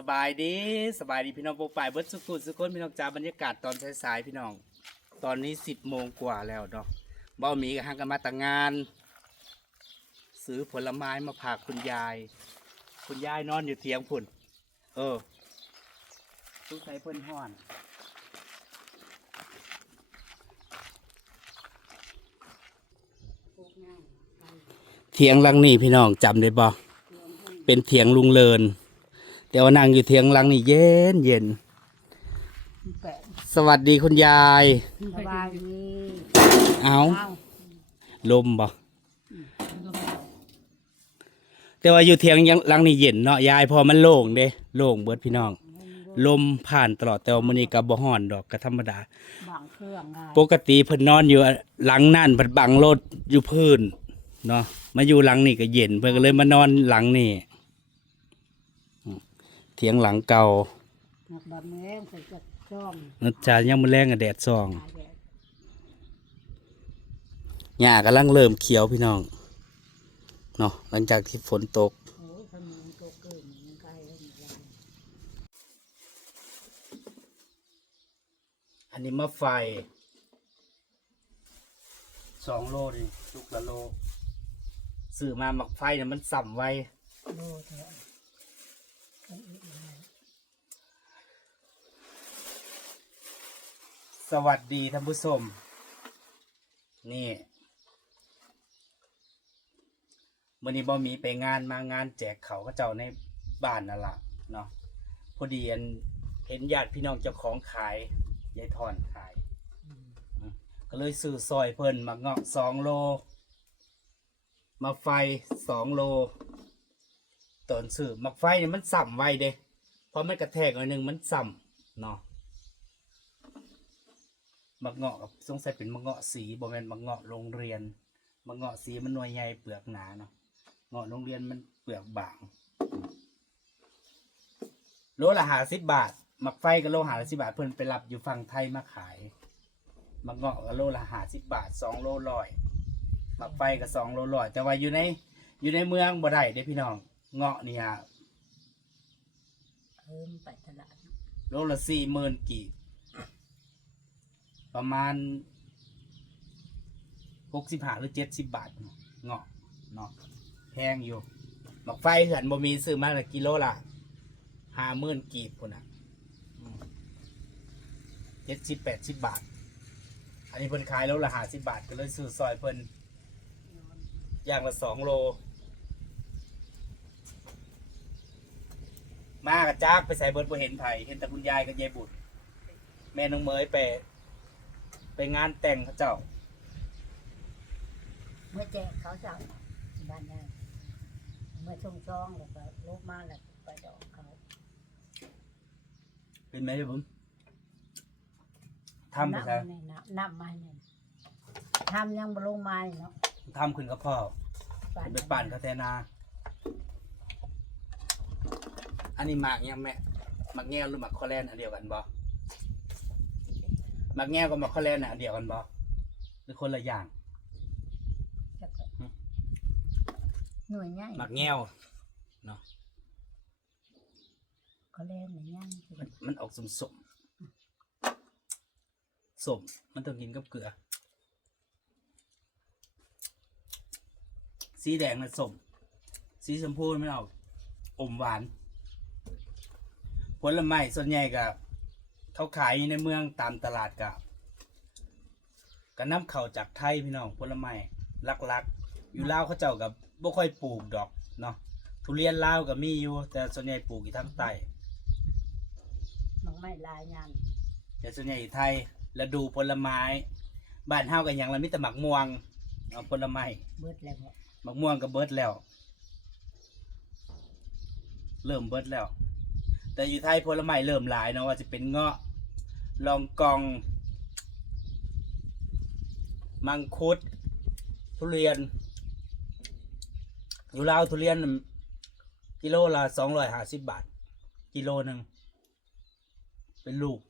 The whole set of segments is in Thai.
สบายดีสบายดีพี่น้องโปรปลายเบิร์ดสุกุลสุกุลพี่น้องจ้าบรรยากาศตอนสายๆพี่น้อง ตอนนี้สิบโมงกว่าแล้วเนาะเบ้าหมีกับฮังกันมาแต่งงาน ซื้อผลไม้มาฝากคุณยาย คุณยายนอนอยู่เตียงพุ่น เออตู้ใส่เพิ่นห้อนเถียงหลังนี่พี่น้องจำได้บ่เป็นเถียงลุงเลิน แต่ว่านั่งอยู่เถียงหลังนี่เย็นเย็น แปะสวัสดีคุณยาย สบายดีเอาเอ้าลมบ่แต่ว่าอยู่เถียงยังหลังนี่เย็นเนาะยายพอมันโล่งเด้โล่งเบิดพี่น้อง ลมผ่านตลอดแต่ว่ามื้อนี้ก็บ่ฮ้อนดอกก็ธรรมดา บางเครื่องไงปกติเพิ่นนอนอยู่หลังนั่นเพิ่นบังรถอยู่พื้นเนาะมาอยู่หลังนี่ก็เย็นเพิ่นก็เลยมานอนหลังนี่อืม เถียงหลังเก่านักบำแม่งใส่กระช่อมนะจ๊ะยังมื้อแรงก็แดดส่องตายแดดหญ้ากำลังเริ่มเขียวพี่น้องเนาะหลังจากที่ฝนตก โอ้ยขนมโตเกินมันไกลแล้วนี่ยายอันนี้มะไฟสองโลนี่ลูกละโล ซื้อมาหมักไฟเนี่ยมันสั่มไว โลเถอะกันอีกแล้ว สวัสดีท่านผู้ชม นี่วันนี้บ่มีไปงานมางานแจกเขาก็เจ้าในบ้านนั่นละเนาะพอดีเห็นญาติพี่น้องเจ้าของขายยายทอนขาย ก็เลยซื้อซอยเพิ่นมาเงาะสองโล มาไฟสองโล ตอนซื้อมักไฟเนี่ยมันสั่มไวเด้เพราะมันกระแทกหน่อยหนึ่งมันสั่มเนาะมักเงาะกับสงสัยเป็นมักเงาะสีบ่แม่นมักเงาะโรงเรียนมักเงาะสีมันหน่วยใหญ่เปลือกหนาเนาะเงาะโรงเรียนมันเปลือกบางโลละหาสิบบาท มักไฟก็โลหาสิบบาทเพิ่นไปรับอยู่ฝั่งไทยมาขาย มักเงาะก็โลละหาสิบบาทสองโลร้อย มักไฟก็สองโลร้อย แต่ว่าอยู่ในอยู่ในเมืองบ่ได้เด้พี่น้อง เงาะนี่ฮะเพิ่มไปตลาดโลละสี่หมื่นกีบประมาณหกสิบห้าหรือเจ็ดสิบบาทเงาะเนาะแพงอยู่มักไฟเหือนบ่มีซื้อมาละกิโลละห้าหมื่นกีบพุ่นอะเจ็ดสิบแปดสิบบาท อันนี้เพิ่นขายโลละห้าสิบบาท ก็เลยซื้อซอยเพิ่นอย่างละสองโล มากระจาก ไปใส่เบิร์ดบ่เห็นไผเห็นแต่คุณยายกับยายบุตร แม่น้องเมยไป ไปงานแต่งเขาเจ้า เมื่อแจกเขาเจ้าบ้านนั้นเมื่อช่วงช่องแล้วก็ลูกมาแล้วก็ไปดอกเขาเป็นไหมผมทำไปน้ำใช่มาเนี่ยนะน้ำมาเนี่ยทำยังบลงไม้เนาะทำขึ้นกับพ่อเป็นไปปั่นเขาแทนา อันนี้หมากยังแม่หมากแง่วหรือหมากคอแลนอันเดียวกันบ่หมากแง่วกับหมากคอแลนน่ะอันเดียวกันบ่หรือคนละอย่างหน่วยง่ายหมากแง่วเนาะเขาเล่นหน่วยง่ายมันมันออกสมสมสมมันต้องกินกับเกลือ สีแดงน่ะสมสีชมพูมันออกอมหวาน ผลไม้ส่วนใหญ่กับเขาขายอยู่ในเมืองตามตลาดกับก็นำเข้าจากไทยพี่น้องผลไม้ลักๆ อยู่ลาวเขาเจ้ากับบ่ค่อยปลูกดอกเนาะทุเรียนลาวก็มีอยู่ แต่ส่วนใหญ่ปลูกอยู่ทางใต้มันไม่ลายงานแต่ส่วนใหญ่อยู่ไทยแล้วดูผลไม้บ้านเฮากันอย่างละมิแต่หมักม่วงเอาผลไม้เบิดแล้วเนี่ยหมักม่วงก็เบิดแล้ว เริ่มเบิดแล้ว แต่อยู่ไทยผลไม้เริ่มหลายเนาะว่าจะเป็นเงาะลองกอง มังคุด ทุเรียน อยู่ลาวทุเรียน กิโลละสองร้อยห้าสิบบาท กิโลหนึ่งเป็นลูก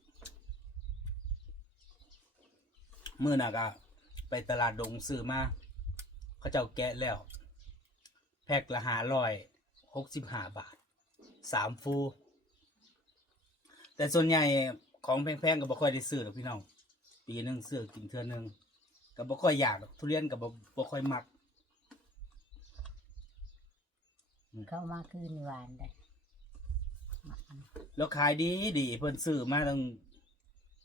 มื่อน่ะก็ไปตลาดดงซื้อมาเขาเจ้าแกะแล้ว แพ็คละหาร้อยหกสิบห้าบาทสามฟู แต่ส่วนใหญ่ของแพงๆก็บ่ค่อยได้ซื้อหรอกพี่น้อง ปีหนึงซื้อกินเทื่อหนึงก็บ่ค่อยอยากหรอกทุเรียนก็บ่บ่ค่อยมัก เข้ามาคืนหวานได้มาอันแล้วขายดีดีเพิ่นซื้อมาตั้ง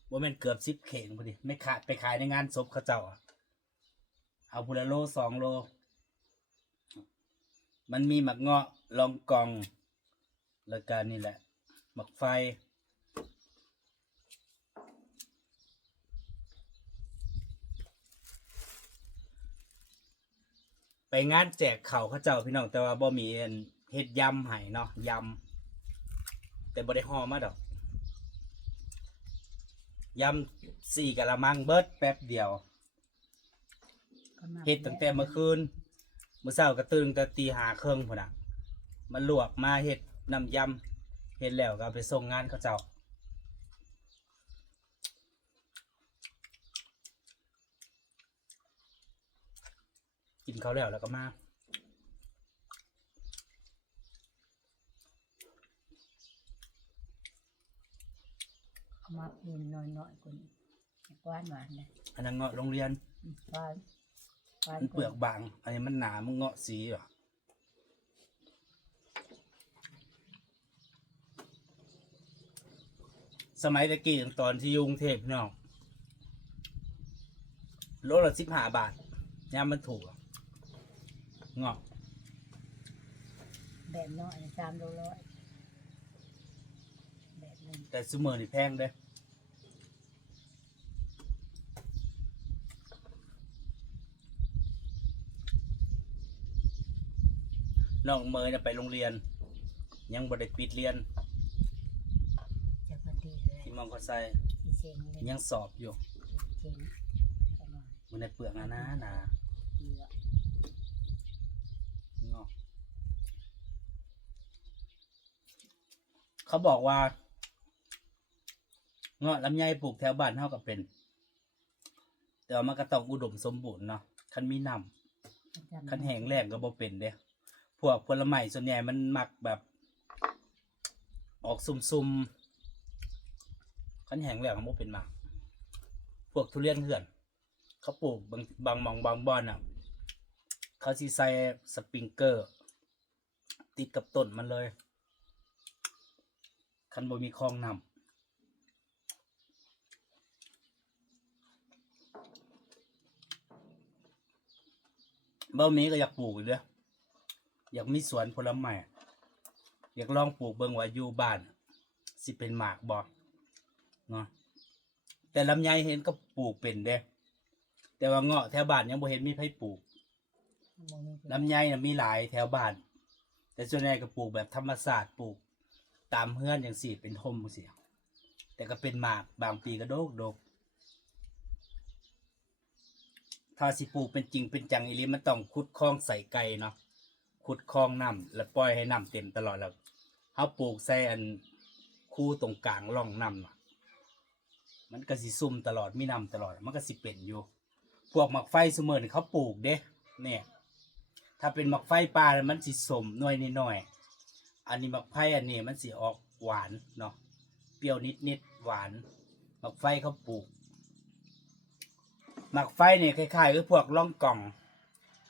บ่แม่นเกือบ10เข่งพอดีไม่ขาดไปขายในงานศพเขาเจ้าอะเอาพุละโลสองโล มันมีหมักเงาะลองกอง แล้วก็นี่แหละ หมักไฟ งานแจกเขาวเขาเจ้าพี่น้องแต่ว่าบ่มีอันเฮ็ดยำให้เนาะยำแต่บ่ได้ห่อมาดอกยำสี่กะละมังเบิดแป๊บเดียวก็มาเฮ็ดตั้งแต่เมื่อคืนมื้อเช้าก็ตื่นตั้งแต่ตีห้าครึ่งพุ่นน่ะมันลวกมาเฮ็ดน้ำยำเฮ็ดแล้วก็เอาไปส่งงานเขาเจ้า กินเขาวแล้วแล้วก็มาเอามาคืนน้อยๆคนหวานหวานเลยอันนั้นเงาะโรงเรียนหวานหวานมันเปลือกบาง อันนี้มันหนามันเงาะสีเหรอสมัยตะกี้ตอนที่อยุกรุงเทพพี่น้องโลละสิบห้าบาทย่ามมันถูกอะเงาะแบบน้อยสามโลร้อยแบบหนึงแต่ซูเมอร์นี่แพงเด้อน้องเมย์จะไปโรงเรียน ยังบ่ได้ปิดเรียนจะพอดีเลยที่มองก็ใส่ที่เซ็งเลยยังสอบอยู่เซ็งประมาณมันในเปลือกนะนะหนา เดียว เงาะ เขาบอกว่าเงาะลำไยปลูกแถวบ้านเท่ากับเป็น แต่ว่ามันก็ต้องอุดมสมบูรณ์เนาะคันมีน้ำคันแห้งแล้งก็บ่เป็นเด้พวกผลไม้ส่วนใหญ่มันมักแบบ ออกซุ่มๆคันแห้งแล้งก็บ่เป็นมาก พวกทุเรียนเหือน เขาปลูกบางบางหมองบางบอนอะ เขาสิใส่สปริงเกอร์ ติดกับต้นมันเลย คันบ่มีคลองน้ำบ่มีก็อยากปลูกอยู่เด้ออยากมีสวนผลไม้อยากลองปลูกเบิ่งว่าอยู่บ้าน สิเป็นหมากบ่เนาะแต่ลำไยเห็นก็ปลูกเป็นเด้แต่ว่าเงาะแถวบ้านยังบ่เห็นมีไผปลูกบ่มีลำไยน่ะมีหลายแถวบ้าน แต่ส่วนใหญ่ก็ปลูกแบบธรรมศาสตร์ปลูก ตามเฮือนอย่างสี่เป็นทมเสียแต่ก็เป็นหมากบางปีก็โดกโดกถ้าสิปลูกเป็นจริงเป็นจังอีลีมันต้องขุดคลองใส่ไก่เนาะขุดคลองน้ำแล้วปล่อยให้น้ำเต็มตลอดแล้วเขาปลูกใส่อันคูตรงกลางร่องน้ำน่ะมันก็สิซุ่มตลอดมีน้ำตลอด มันก็สิเป็นอยู่ พวกหมักไฟเสมอเขาปลูกเด้เนี่ย ถ้าเป็นหมักไฟปลามันสิสมน่วยนิดหน่อย อันนี้มักไฟอันนี้มันสิออกหวานเนาะเปรี้ยวนิดนิดๆหวานมักไฟเขาปลูกมักไฟเนี่ยคล้ายๆคือพวกล่องกล่อง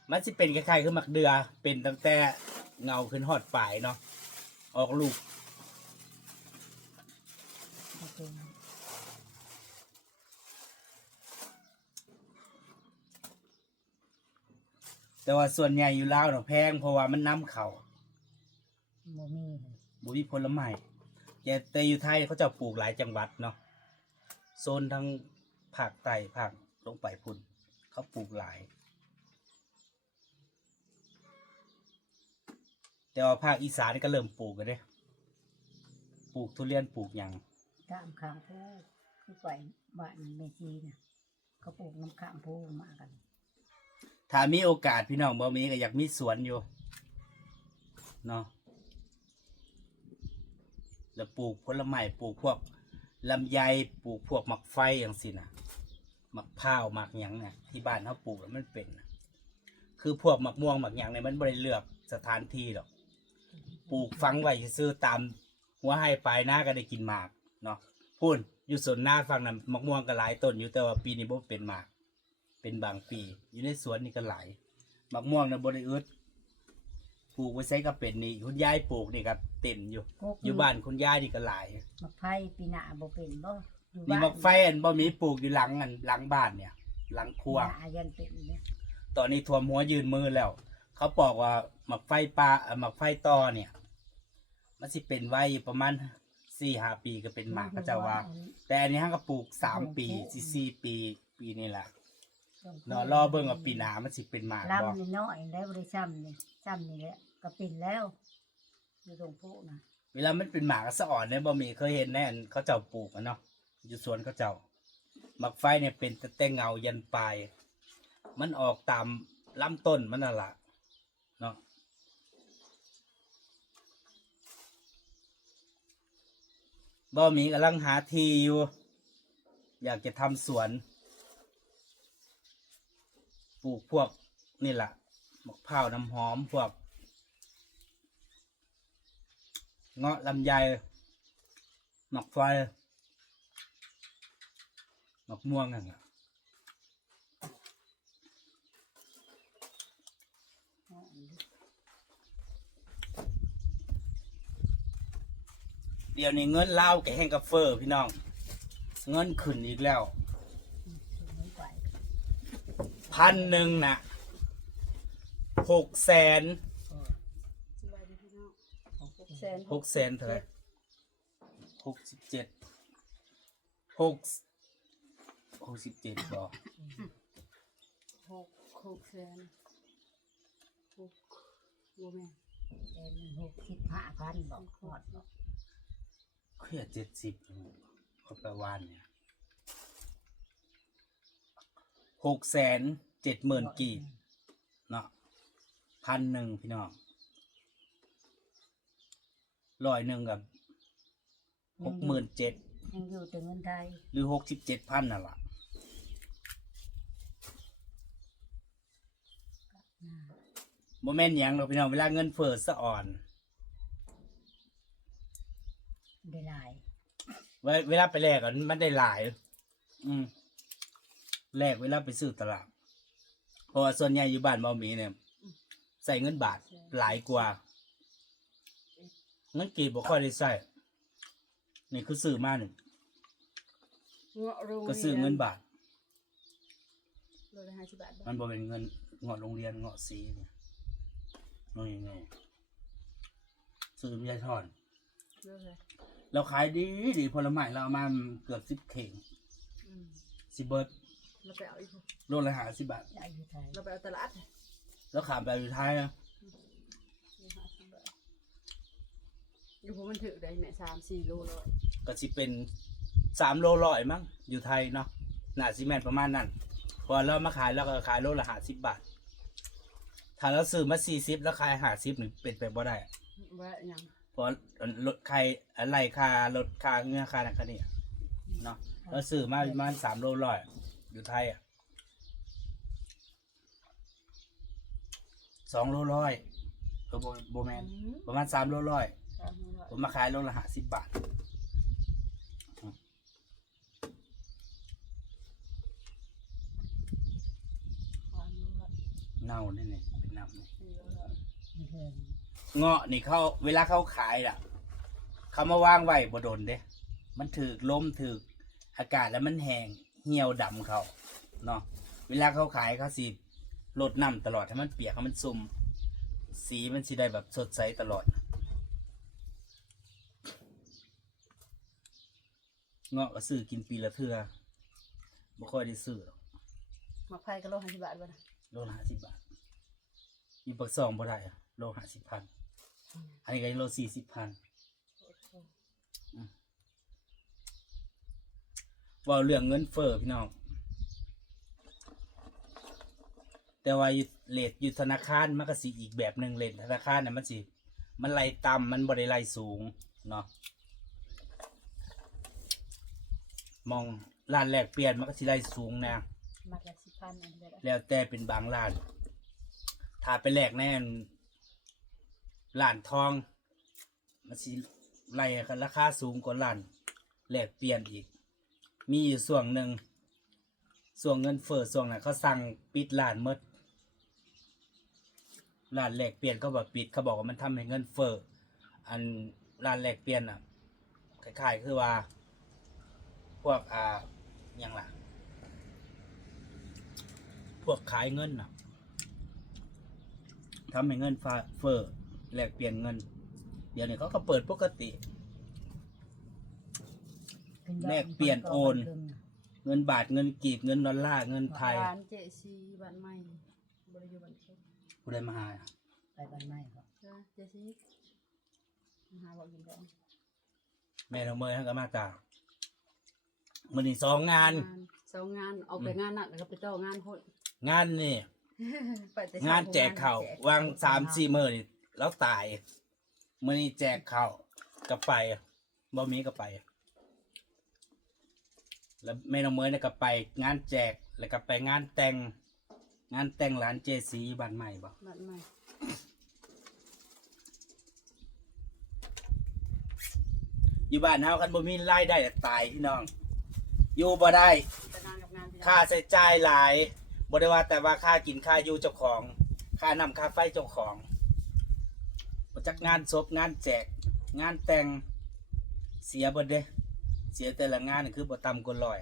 มันสิเป็นคล้ายๆคือมักเดือเป็นตั้งแต่เงาขึ้นหอดปลายเนาะออกลูกแต่ว่าส่วนใหญ่อยู่ลาวเนาะแพงเพราะว่ามันน้ำเข่า บ่มีบุรีผลไม้แต่แต่อยู่ไทยเขาจะปลูกหลายจังหวัดเนาะโซนทั้งภาคใต้ภาคลงไปพุ่น เขาปลูกหลาย แต่ว่าภาคอีสานนี่ก็เริ่มปลูกกันเด้ปลูกทุเรียนปลูกหยังตามข้างผู้คือไปบ้านเมจีน่ะเขาปลูกน้ำข้างผู้มากัน ถ้ามีโอกาสพี่น้องบ่มีก็อยากมีสวนอยู่เนาะ แล้วปลูกผลไม้ปลูกพวกลำไยปลูกพวกหมักไฟอย่างสินะหมักพร้าวหมักหยังเนี่ยที่บ้านเขาปลูกแล้วมันเป็นนะคือพวกหมักม่วงหมักหยังเนี่ยมันบริเลือกสถานที่หรอกปลูกฝังไว้ซื้อตามหัวให้ปลายหน้าก็ได้กินหมากเนาะพูนอยู่สวนหน้าฝั่งนั้นมะม่วงก็หลายต้นอยู่แต่ว่าปีนี้บ่เป็นหมาก เป็นบางปี อยู่ในสวนนี่ก็หลายมะม่วงนะบ่ได้อึด ปลูกไว้ใช้ก็เป็นนี่คุณยายปลูกนี่ก็เต็มอยู่ พวกอยู่บ้านคุณยายนี่ก็หลายมักไผ่ปีหน้าบ่เป็นบ่อยู่นี่บ้านมักไฟอันบ่มีปลูกอยู่หลังอันหลังบ้านเนี่ย หลังครัวปีหน้ายันเป็นเนี่ยตอนนี้ท่วมหัวยืนมือแล้ว เขาบอกว่าหมักไฟปลาเอ่อหมักไฟตอเนี่ย มันสิเป็นไว้ประมาณสี่ห้าปีก็เป็นหมากก็จะว่า แต่อันนี้ห้างก็ปลูกสามปีสี่สี่ปี ปีนี่แหละเนาะรอเบิ่งว่าปีหน้ามันสิเป็นหมากบ่ลำนี่น้อยแล้วบ่ได้ซ้ำนี่ซ้ำนี่แหละ ก็เป็นแล้วอยู่ตรงผู้นะเวลามันเป็นหมากก็สะอ่อนเนี่ยบ่มีเคยเห็นแน่นเขาเจ้าปลูกอะเนาะอยู่สวนเขาเจ้าหมักไฟเนี่ยเป็นแต่เงายันปลาย มันออกตามลำต้นมันน่ะล่ะเนาะบ่มีกำลังหาทีอยู่ อยากจะทำสวน ปลูกพวกนี่แหละมะพร้าวน้ำหอมพวก เงาะลำไยหมักไฟหมักม่วงนั่นแหละเดี๋ยวนี้เงินเล่าแกแห้งกับเฟอร์พี่น้อง เงินขึ้นอีกแล้วไม่ไหวพันหนึ่งนะหกแสน สบายดีพี่น้อง หก แสนหกแสนเท่าไหร่หกสิบเจ็ดหกหกสิบเจ็ดบ่หกหกแสนหกโมแม่นแสนหนึ่งหกสิบห้าพันบอกหอดบอกเครียดเจ็ดสิบคนประวานเนี่ยหกแสนเจ็ดหมื่นกีบเนาะพันหนึ่งพี่น้อง ร้อยหนึ่งกับหกหมื่นเจ็ดยังอยู่แต่เงินไทย หรือหกสิบเจ็ดพันน่ะล่ะน่าโมเมนต์หยังเราพี่น้องเวลาเงินเฟ้อสะอ่อนได้หลายเวเวลาไปแลกอะมันได้หลาย อืมแลกเวลาไปซื้อตลาดเพราะว่าส่วนใหญ่อยู่บ้านบ่มีเนี่ยใส่เงินบาทหลายกว่า เงินกีบบ่ค่อยได้ใส่ นี่คือซื้อมาหนึ่งเงาะโรงก็ซื้อเงินบาท โลละห้าสิบบาทบ่มันบ่เป็นเงินเงาะโรงเรียนเงาะสีเนี่ยน้อยไงซื้อไม่ได้ทอน โลละเราขายดีดีผลไม้เราเอามาเกือบสิบเข่งอืมสิเบิร์ดเราไปเอาอีกบ่โลละห้าสิบบาทได้อยู่ไทยเราไปเอาตลาดโลแล้วขามไปอยู่ท้ายนะ ละห้าสิบบาท อยู่พวกมันถือได้แม่สามสี่โลเลยก็สิเป็นสามโลร้อยมั้งอยู่ไทยเนาะน่าสิแม่นประมาณนั้นพอเรามาขายเราก็ขายโลละห้าสิบบาท ถ้าเราซื้อมาสี่สิบแล้วขายห้าสิบนี่เป็นไปบ่ได้ว่าหยังเพราะลดใครอะไรค่ารถค่าเงื่อค่านั่นค่านี่เนาะเราซื้อมาประมาณสามโลร้อยอยู่ไทยอะสองโลร้อยเออโบโบแมนอืมประมาณสามโลร้อยสามโลละ ผมมาขายโลละห้าสิบบาทสามโลละเน่าเนี่ยนี่เป็นน้ำนี่สี่โลละมีเพิ่นเงาะนี่เขาเวลาเขาขายล่ะ เขามาวางไว้บ่โดนเด้ มันถือลมถืออากาศแล้วมันแห้งเหี่ยวดำเขาเนาะเวลาเขาขายเขาสิลดน้ำตลอดให้มันเปียกให้มันซุ่มสีมันสิได้แบบสดใสตลอด เงาะก็ซื้อกินปีละเทื่อบ่ค่อยได้ซื้อหรอกหมักไผ่ก็โลห้าสิบบาทบ่นะโลละห้าสิบบาทมีปักซองบ่ได้อะโลห้าสิบพันอันนี้ก็โลสี่สิบพันเว่าเรื่องเงินเฟ้อพี่น้องแต่ว่าอยู่เลทอยู่ธนาคารมันก็สิอีกแบบหนึ่งเลทธนาคารน่ะมันสิมันไล่ต่ำมันบ่ได้ไล่สูงเนาะ มองร้านแรกเปลี่ยนมันก็สิไล่สูงนะ มัดละสิบพันอันเดียวละแล้วแต่เป็นบางร้าน ถ้าไปแลกแน่นร้านทอง มันสิไล่กันราคาสูงกว่าร้านแลกเปลี่ยนอีก มีอยู่ส่วงหนึ่ง ส่วงเงินเฟ้อส่วงนั้นเขาสั่งปิดร้านหมดร้านแลกเปลี่ยนเขาบอกปิดเขาบอกว่ามันทำให้เงินเฟ้ออันร้านแลกเปลี่ยนอะคล้ายๆคือว่า พวกอ่าหยังล่ะ พวกขายเงินน่ะทำให้เงินฟ้าเฟ้อแลกเปลี่ยนเงิน เดี๋ยวนี้เขาก็เปิดปกติแลกเปลี่ยนโอน เงินบาทเงินกีบเงินดอลลาร์เงินไทยร้านเจซีบ้านใหม่บริยูบ้านเช็คผู้ใดมาหาไปบ้านใหม่ครับใช่เจซีมาหาบอกกินได้แม่ทำเมยให้กันมาจาก มันนี่สองงาน สองงานเอาไปงานนั่นแล้วก็ไปต่องานโหดงานนี่ไปแต่งานแจกข่าววางสามสี่มื่อนี่แล้วตายมันนี่แจกข่าวกับไปบ่มีกับไป แล้วแม่น้องเมยเนี่ยก็ไป งานแจกแล้วก็ไปงานแต่ง งานแต่งร้านเจซีบ้านใหม่บ่บ้านใหม่อยู่บ้านเฮาคันบ่มีรายได้ก็ตายพี่น้อง อยู่บ่ได้แต่งานกับงานพี่น้องค่าใช้จ่ายหลายบ่ได้ว่าแต่ว่าค่ากินค่าอยู่เจ้าของ ค่าน้ำค่าไฟเจ้าของบ่จักงานศพงานแจก งานแต่งเสียเบิดเด้เสียแต่ละงานนี่คือบ่ต่ำกว่าร้อย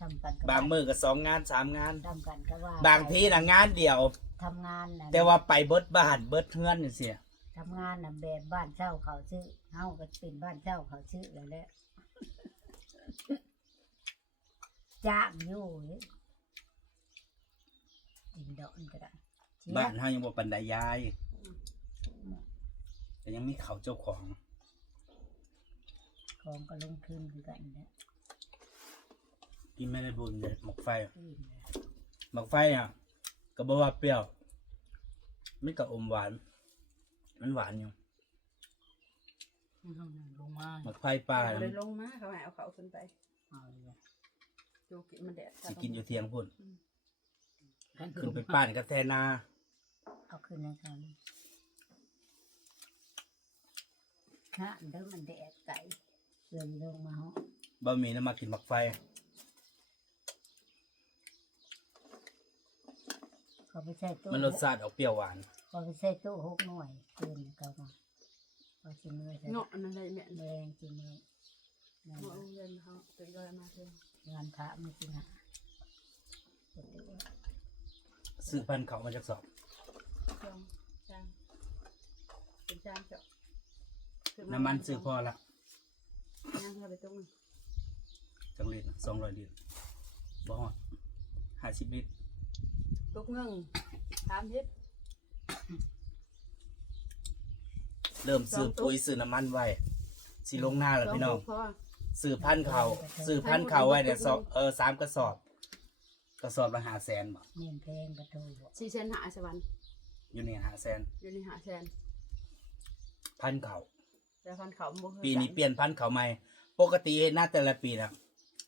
ทำกันบางมื้อก็สองงานสามงาน ทำกันก็ว่าบางทีน่ะงานเดียว ทำงานน่ะแต่ว่าไปเบิดบ้านเบิดเฮือนนี่เสีย ทำงานน่ะแบบบ้านเช่าเขาซื้อ เฮาก็เป็นบ้านเช่าเขาซื้อแล้วแหละจ้างอยู่นี่ดินดอนก็ได้เชี่ยบ้านเฮายังบ่ปานใดยาย แต่ยังมีเขาเจ้าของ ของก็ลงทุนคือกันนะกินไม่ได้บุญเลยหมกไฟ อื่นเลยหมักไฟอะก็บอกว่าเปรี้ยว ไม่กับอมหวาน มันหวานอยู่ ลงมาหมักไฟปลาเอาเลยลงมาเขาให้เอาเขาขึ้นไปเอาเลยจูกินมันแดดสิกินอยู่เทียงพุ่นกันขึ้นไปป้านกระแทนา เอาขึ้นนะครับฮะเดี๋ยวมันแดดไก่เสื่อมลงมาเหาะบะหมี่น้ำมากินหมักไฟเขาไปใส่ตู้มันรสชาติออกเปรี้ยวหวานเขาไปใส่ตู้หกหน่วยเกินเขามา เขาชิมเลยใส่เนาะอันนั้นได้แม่แมงจิมเลยนั่นเนาะน่ะเรียนเขาเป็นร้อยมาเพิ่มงานพระไม่กินหาเสร็จแล้วซื้อพันธุ์เขามาจากสอบจองจางเป็นจางเจาะน้ำมันซื้อพอละย่างเข้าไปตรงนึงจังลิตรสองร้อยลิตรบ่ฮอดห้าสิบลิตรตุกหนึ่งสามทิศ เริ่มซื้อปุ๋ยซื้อน้ำมันไว้สิลงหน้าแล้วพี่น้องพอซื้อพันธุ์เขาซื้อพันธุ์เขาไว้เนี่ยสองเออสามกระสอบ กระสอบละห้าแสนบ่เนียนเพลงกระทูบอกสี่เซนหาสวรรค์อยู่นี่ห้าแสนอยู่ในหาแสนพันธุ์เขาแต่พันเขาบ่เคยปีนี้เปลี่ยนพันธุ์เขาใหม่ ปกติหน้าแต่ละปีนะ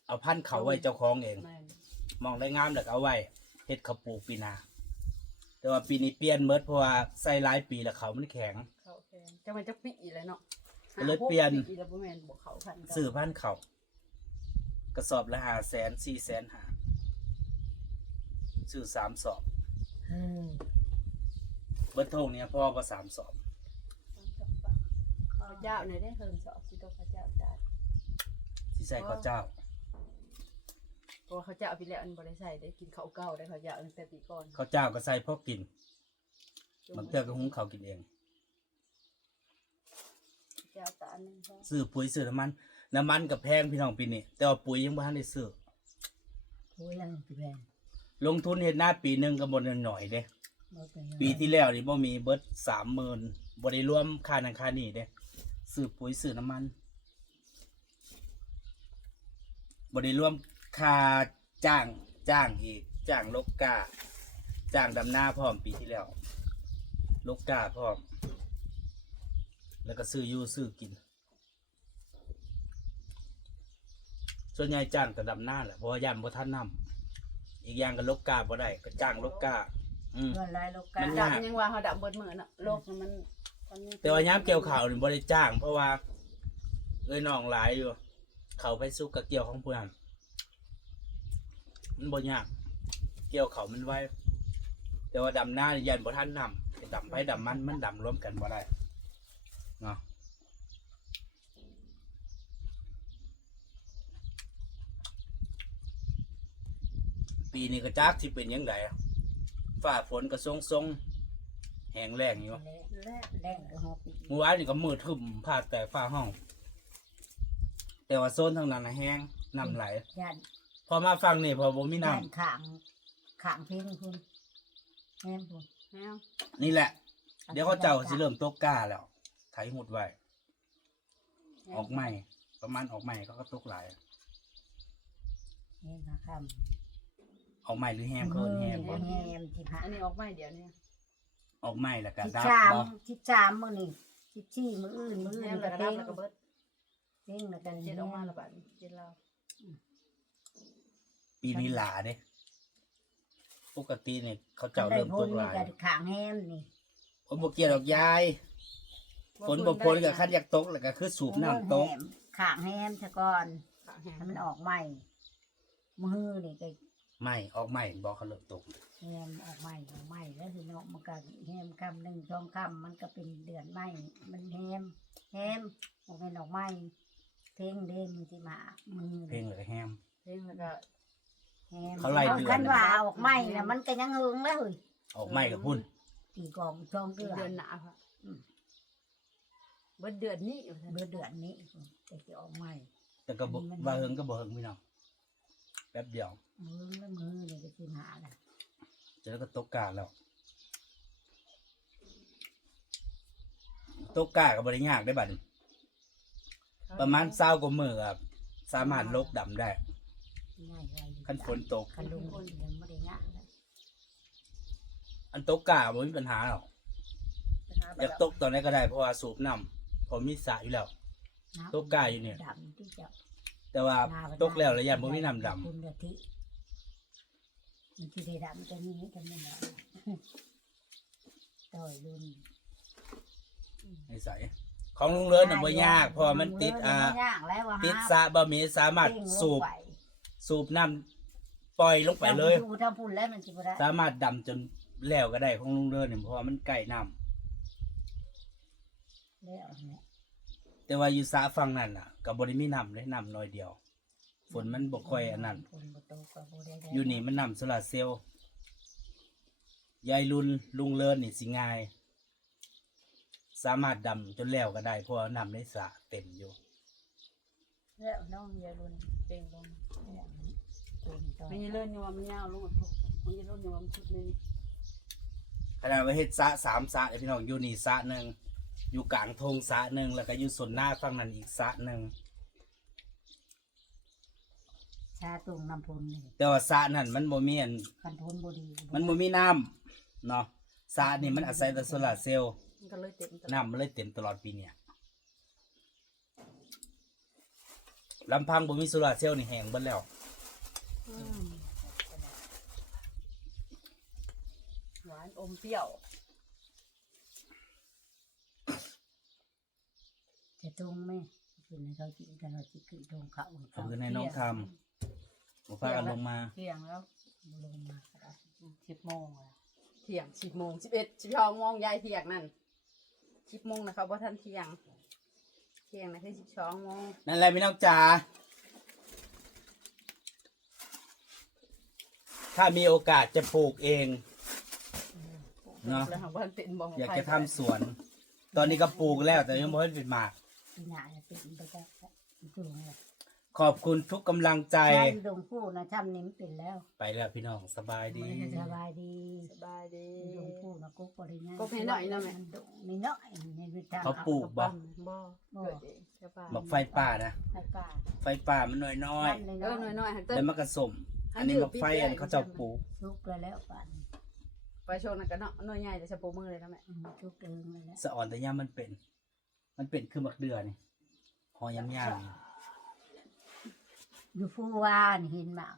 เอาพันธุ์เขาไว้เจ้าของเอง แม่นมองได้งามแล้วก็เอาไว้เฮ็ดเขาวปลูกปีหนาแต่ว่าปีนี้เปลี่ยนเมิดเพราะว่าใส่หลายปีแล้วเขามันแข็งเขา แพงจังมันจะปีอีเลยเนาะก็เลยเปลี่ยน หาหกปีแล้วบ่แม่นบ่เขาพันเก้าซื้อพันธุ์เขากระสอบละห้าแสนสี่แสนหาซื้อสามสอบเฮ้ยเบิดโทงเนี่ยพ่อก็สามสอบข้าวเจ้าในได้เพิ่มสอบสิโตข้าวเจ้าจ้าที่ใส่ข้าวเจ้า เพราะว่าข้าวเจ้าพี่แล้วอันบ่ได้ใส่ได้กินข้าวเก่าได้ข้าวเจ้าตั้งแต่ปีก่อนข้าวเจ้าก็ใส่พอกินบางเทื่อก็หุงข้าวกินเอง เจ้าตาอันหนึงพอซื้อปุ๋ยซื้อน้ำมันน้ำมันกับแพงพี่น้องปีนี้แต่ว่าปุ๋ยยังบ่ทันได้ซื้อโอ้ยยังสิแพงลงทุนเฮ็ดหน้าปีหนึงก็บ่หน่อยๆเด้บ่เป็นยังไงปีที่แล้วนี่บ่มีเบิดสามหมื่นบ่ได้รวมค่านันค่านี่เด้ซื้อปุ๋ยซื้อน้ำมันบ่ได้รวมค่าจ้างจ้างอีกจ้างลกกาจ้างดำหน้าพร้อมปีที่แล้ว ลกกาพร้อม แล้วก็ซื้ออยู่ซื้อกิน ส่วนใหญ่จ้างแต่ดำหน้าแหละเพราะว่าย่านบ่ทันน้ำอีกอย่างก็ลกกาบ่ได้ก็จ้างลกกาอืม เงินรายโลกามันดับยังว่าเขาดับเบิดมื้อน่ะโลกมันตอนนี้แต่ว่าย้ำเกี่ยวข่าวนี่บริจ้าง เพราะว่าเอ้ยน้องหลายอยู่ เขาไปสู้กับเกี่ยวของเพื่อนมันบ่ยาก เกี่ยวเขามันไว้ แต่ว่าดำหน้านี่ยันบ่ท่านนำดำไปดำมันมันดำร่วมกันบ่ได้ เนาะปีนี้ก็จักที่เป็นยังไงฝ่าฝนก็ทรงทรงๆแห้งแล้งอยู่แรกแดงก็หอบปีเมื่อวานนี่ก็มืดทึมผ่าแต่ฟ้าห้อง แต่ว่าโซนทางนั้นน่ะแห้งน้ำไหลย่านพอมาฟังนี่พอบ่มีน้ย่านขางขางเพ่งคุณแม่นคุณแล้วำนี่แหละ เดี๋ยวเขาเจ้าสิเริ่มตกกล้าแล้ว ไถหุดไว้ออกใหม่ประมาณออกใหม่เขาก็ตกหลายแม่นมาคำออกใหม่หรือแฮมเขาเอิ้นแฮมบ่แฮมที่ผ่าอันนี้ออกใหม่เดี๋ยวนี้ออกใหม่แล้วก็ที่ดับสามบ่ที่สามมื้อนี้ที่สี่มื้ออื่นมื้ออื่แล้นวก็ก็ดัเพ่บงแล้วก็เบิดเพ่งแล้วก็เจ็ดออกมาและบาดนี้เจ็ดเราปีนี้หลาเด้ปกติเนี่ยเขาเจ้าเจ้าเริ่เริ่มมพ้ตนกหนี่ลายก็ขางแฮมนี่ผมบ่เกี่ยวดอกยาย ฝนบ่พ้นก็คันอยากตกแล้วก็คือสูบน้ำตกแฮมขางแฮมซะก่อนขาแห้งให้มันออกใหม่มือนี่ก็ไม่ออกใหม่บอกเขาเริ่มตก แฮมออกใหม่ออกใหม่แล้วทีเนาะมันก็แฮมคำหนึ่งสองคำมันก็เป็นเดือนใหม่มันแฮมแฮมออกเป็นออกใหม่เพลงเด้มที่มามือเพลงเลยแฮม เพลงแล้วก็แฮมเขาไล่เดือน คันว่าออกใหม่น่ะมันก็ยังหึงแล้วเฮ้ยออกใหม่กับพุ่นตีกองช่องเกลือเดือนหนาค่ะอืม เบิดเดือนนี้อยู่ซั่นเดือนเดือนนี้แต่จะออกใหม่ แต่ก็บ่ว่าเฮิงก็บ่เฮิงพี่น้องแป๊บเดียวมือแล้วมือนี่ก็สิมาน่ะจะแล้วก็ตกกาแล้วตกกากับบริยากได้บัดนี้ประมาณเศร้ากว่ามือครับสามารถลกดำได้ง่ายไปคันฝนตก คันลุงคนยังไม่ได้ยากนะอันตกกาบ่มีปัญหาหรอกอยากตกตอนไหนก็ได้เพราะว่าสูบน้ำ ผมมีสระอยู่แล้ว ตกกาอยู่เนี่ย ดำที่จะแต่ว่าตกแล้วระยะบ่มีน้ำดคุณกะทิมันที่ได้ดำจะมีให้กันไม่ได้ต่อยรุ่นำในใสของลุงเลิศน่ะบ่ยากเพราะว่ามันติดอ่าไม่ยากแล้วว่าติดสระบ่มีสามารถสูบสูบน้ำปล่อยลงไปเลย ถ้าพูดแล้วมันจะบ่ได้ สามารถดำจนแล้วก็ได้ของลุงเลิศเนี่ยเพราะว่ามันใกล้น้ำ แล้วเนี่ยแต่ว่าอยู่สระฝั่งนั้นน่ะกับบริมีน้ำเลยน้ำน้อยเดียว ฝนมันบ่ค่อยอันนั้นฝนบ่ตกก็บ่ได้ได้อยู่นี่มันน้ำโซลาร์เซลล์ยายรุนลุงเลิศนี่สิง่าย สามารถดำจนแล้วก็ได้เพราะว่าน้ำในสระเต็มอยู่ แล้วน้องยายรุ่นเพลงลงเนี่ยเป็นต่อไม่ใช่เลื่อนอยู่ว่ามันยาวลงมันไม่ใช่เลื่อนอยู่ว่ามันชุดนึงขนาดว่าเฮ็ดสระสามสระเลยพี่น้องอยู่นี่สระหนึ่ง อยู่กลางทงสระหนึ่งแล้วก็อยู่ส่วนหน้าฝั่งนั้นอีกสระหนึ่งชาตุงน้ำพุนนี่แต่ว่าสระนั้นมันบ่มีอันคันพุนบ่ดีมันบ่มีน้ำเนาะสระนี่มันอาศัยแต่โซลาร์เซลล์มันก็เลยเต็มตลอดน้ำมันเลยเต็มตลอดปีเนี่ยลำพังบ่มีโซลาร์เซลล์นี่แห้งเบิดแล้วอืมหวานอมเปรี้ยว จะตุงไหมกินให้เขากินกันเราสิขึ้นทงเขาเอาคืนให้น้องทำบ่พากันลงมาเที่ยงแล้วบ่ลงมาก็ได้สิบโมงแล้วเที่ยงสิบโมงสิบเอ็ดสิบสองโมงยายเที่ยงนั่นสิบโมงนะครับว่าท่านเที่ยง เที่ยงนะคือสิบสองโมงนั่นแหละพี่น้องจ๋าถ้ามีโอกาสจะปลูกเองเนาะแล้วหาว่าเป็นบ่งอยากจะทำสวน ตอนนี้ก็ปลูกแล้วแต่ยังไม่ได้เป็นหมาก ปีหน้าจะเป็นไปได้ตุงเลยขอบคุณทุกกำลังใจ ใช่ดงผู้นะทำนิ้มเป็นแล้วไปแล้วพี่น้องสบายดี สบายดีสบายดีดงผู้นะกุ๊กบริญญากุ๊กให้หน่อยนะแม่ ดงนี่น้อยในวิทางเขาปลูกบ่ บ่เกิดเองใช่ป่ะบอกไฟป่านะให้ป้าไฟป่ามันน้อยน้อยเออหน่อยๆหันๆเต้แล้วนมันก็สมอันนี้บอกไฟอันเขาเจ้าปลูกชุกแล้วแล้วป่านไปโชว์นั่นกันเนาะหน่อยใหญ่แต่จะโปรมือเลยนะแม่อืมชุกเองเลยแล้วสะอ่อนแต่ย่ามันเป็น มันเป็นคือมักเดือนี่หอยำย่าง อยู่ฟูวานเห็นหมาก